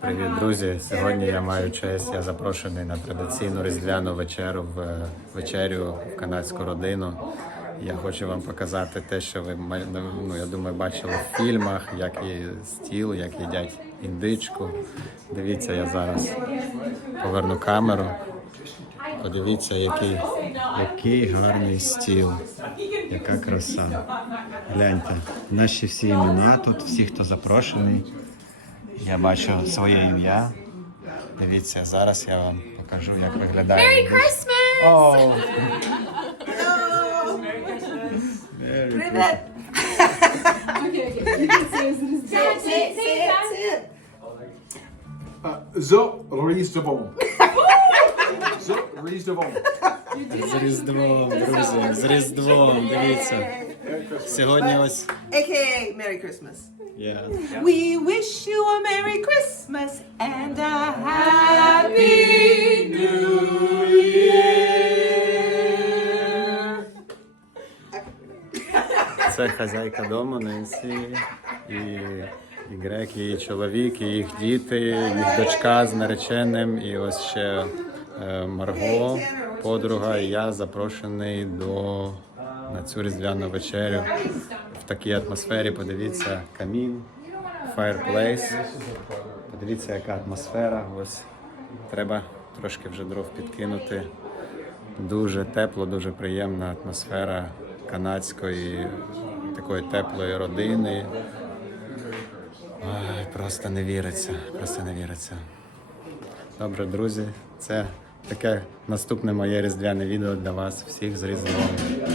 Привіт, друзі! Сьогодні я маю честь. Я запрошений на традиційну різдвяну вечерю в е, вечерю в канадську родину. Я хочу вам показати те, що ви ма- ну, я думаю, бачили в фільмах, як є стіл, як їдять індичку. Дивіться, я зараз поверну камеру. Подивіться, який, який гарний стіл, яка краса. Гляньте, наші всі імена тут, всі, хто запрошений. Я бачу своє ім'я. Дивіться, зараз я вам покажу, як виглядає. Merry Christmas! Say it. Zo Rіздвом. Zo Різдвом. З Різдвом, друзі, з Різдвом, дивіться. Сьогодні ось. AKA Merry Christmas. Yeah. We wish you a Merry Christmas and a Happy New Year. Це хазяйка дому Ненсі і, і Грек, її чоловік, і їх діти, їх дочка з нареченим, і ось ще е, Марго, подруга, і я запрошений до на цю різдвяну вечерю в такій атмосфері. Подивіться камін, fireplace. Подивіться, яка атмосфера. Ось треба трошки вже дров підкинути. Дуже тепло, дуже приємна атмосфера канадської такої теплої родини. Ой, просто не віриться, просто не віриться. Добре, друзі, це таке наступне моє різдвяне відео для вас всіх з Різдвом.